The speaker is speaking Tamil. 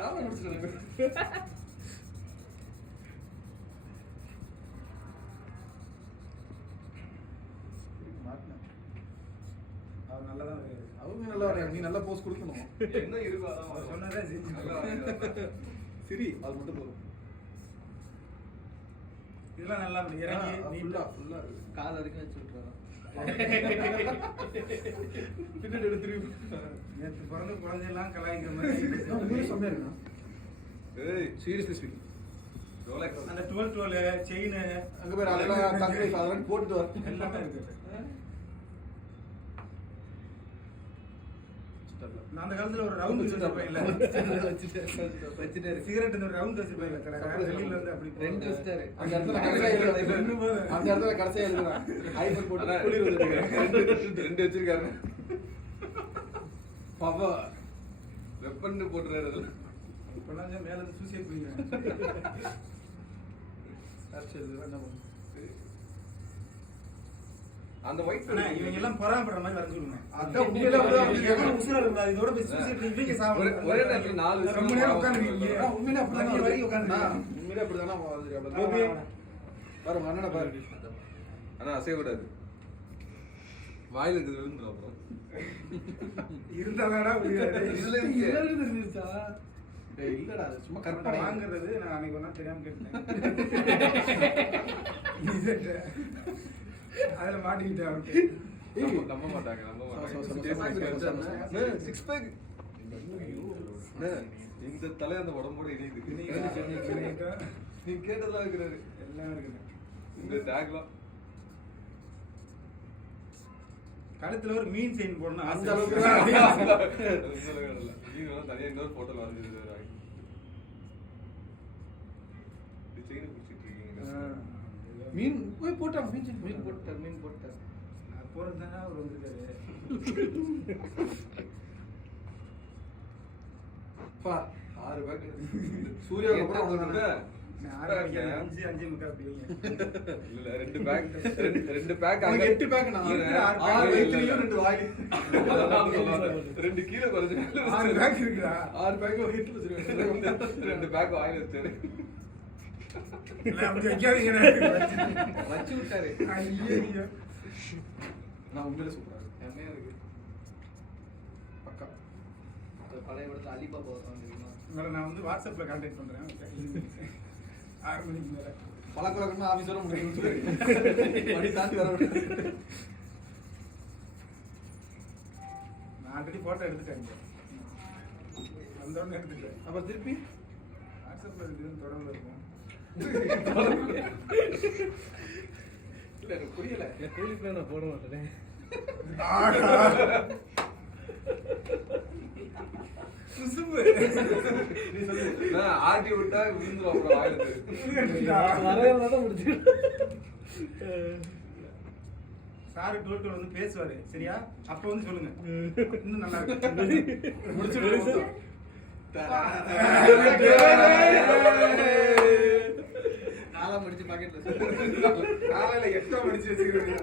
அவங்க நல்லா வரையா, நீ நல்லா போஸ் கொடுக்கணும். என்ன இருக்கோ அதான் சொன்னதே சரி, அது மட்டும் போதும். இதெல்லாம் நல்லா இறங்கி ஃபுல்லா ஃபுல்லா கால் வரைக்கும் வச்சு விட்டுறோம். பின்னாடி எடுத்துரு. நேற்று பிறந்த குழந்தையெல்லாம் கலாய்க்கிற மாதிரி உங்களுக்கு செம்மையா இருக்குண்ணா. ஏய் சீரியஸ்லி ஸ்பீக்கிங், அந்த 12 செயின் அங்க பேர் அதெல்லாம் தங்கை அதெல்லாம் போட்டுட்டு வர எல்லாமே இருக்கு. நான் அந்த காலத்துல ஒரு ரவுண்ட் வச்சிருப்பேன் இல்ல, வச்சுட்டு சிகரெட் இந்த ரவுண்ட் வச்சிருப்பேன் இல்ல, வெளியில இருந்து அப்படி ரெண்டு வச்சிட்டாரு. அந்த இடத்துல கடைசியா எழுதுறான். அந்த இடத்துல கடைசியா எழுதுறான். ஐபோன் போட்டு குளிர் வந்துருக்கு. ரெண்டு வச்சிருக்காரு. பாப்பா வெப்பன் போட்டுறாரு. இப்பெல்லாம் மேல இருந்து சூசைட் பண்ணிக்கிறேன். என்ன பண்ணும் அந்த ஒயிட் இவங்க எல்லாம் பொறாமப்படுற மாதிரி வரைஞ்சுடுங்க. அதான் உண்மையிலே அப்படிதான். உசுரா இருந்தா இதோட போய் சூசைட் இவங்க சாப்பிடுறாங்க. ஒரே நேரத்துல 4 ரொம்ப நேரம் உட்கார்ந்துருக்கீங்க. உண்மையிலே அப்படிதான் வரைக்கும் உட்கார்ந்துருக்கீங்க. உண்மையிலே அப்படிதானா அப்படிதான். பாரு அண்ணனை பாரு. ஆனா அசைய விடாது. வாயில இருக்குது விழுந்துரும் அப்புறம். இருந்தாடா முடியாது. இதுல இருந்துச்சா? டேய் இல்லடா, அது சும்மா கற்பனை. வாங்குறது நான் அன்னைக்கு ஒண்ணா தெரியாம கேட்டேன். அதுல மாட்டிக்கிட்டேன் அவருக்கு. நம்ப மாட்டாங்க. சிக்ஸ் பேக் இந்த தலை அந்த உடம்போட இணையுது. நீ கேட்டதெல்லாம் இருக்கிறாரு. எல்லாம் இருக்குது. இந்த டேக்லாம் கழுத்துல ஒரு மீன் செயின் போடணும். அந்த அளவுக்கு தனியா இன்னொரு போட்டோ வரைஞ்சிருக்காரு. செயின் பிடிச்சிட்டு இருக்கீங்க. மீன் போய் போட்டாங்க. மீன் போட்டார். நான் போறது தானே அவர் வந்திருக்காரு. பா 6 பேக் சூர்யாவுக்கு அப்புறம் அவங்க நான் 5 முக்கா பிள்ளைங்க. இல்ல 2 பேக் 2 பேக் அங்க 8 பேக் நான் 6 வயித்துலயும் 2 வாய். 2 கீழ குறைஞ்சு 6 பேக் இருக்குடா. 6 பேக் வயித்துல வச்சிருக்காங்க. 2 பேக் வாயில வச்சாரு. இல்ல அப்படி வைக்காதீங்க. வச்சு விட்டாரு. ஐயோ நான் உண்மையிலே சூப்பரா இருக்கு. செம்மையா இருக்கு. பக்கா. அது பழைய படத்துல அலிபாபா வந்துருக்குமா? உங்களை நான் வந்து வாட்ஸ்அப்ல கான்டாக்ட் பண்றேன். 6 மணிக்கு மேல பழக்கவழக்கமா ஆபீஸ் வர முடியும். படி தாண்டி வர முடியும். நான் ஆல்ரெடி போட்டோ எடுத்துட்டேன். வந்தோடனே எடுத்துட்டேன். அப்ப திருப்பி வாட்ஸ்அப்ல இருக்குதுன்னு தொடர்ந்து இருக்கும். இல்ல எனக்கு புரியல. கோயிலுக்கு நான் போட மாட்டேன். நீ சொல்லு. நான் ஆட்டி விட்டா விழுந்துரும் அப்புறம் வாயில. வரவேதான் முடிச்சு. சாரு 12 வந்து பேசுவாரு. சரியா? அப்ப வந்து சொல்லுங்க. இன்னும் நல்லா இருக்கு. முடிச்சிடு. நாலாம் முடிச்சு பாக்கெட்ல. காலையில 8 மணிச்சு வச்சுக்கிறேன்.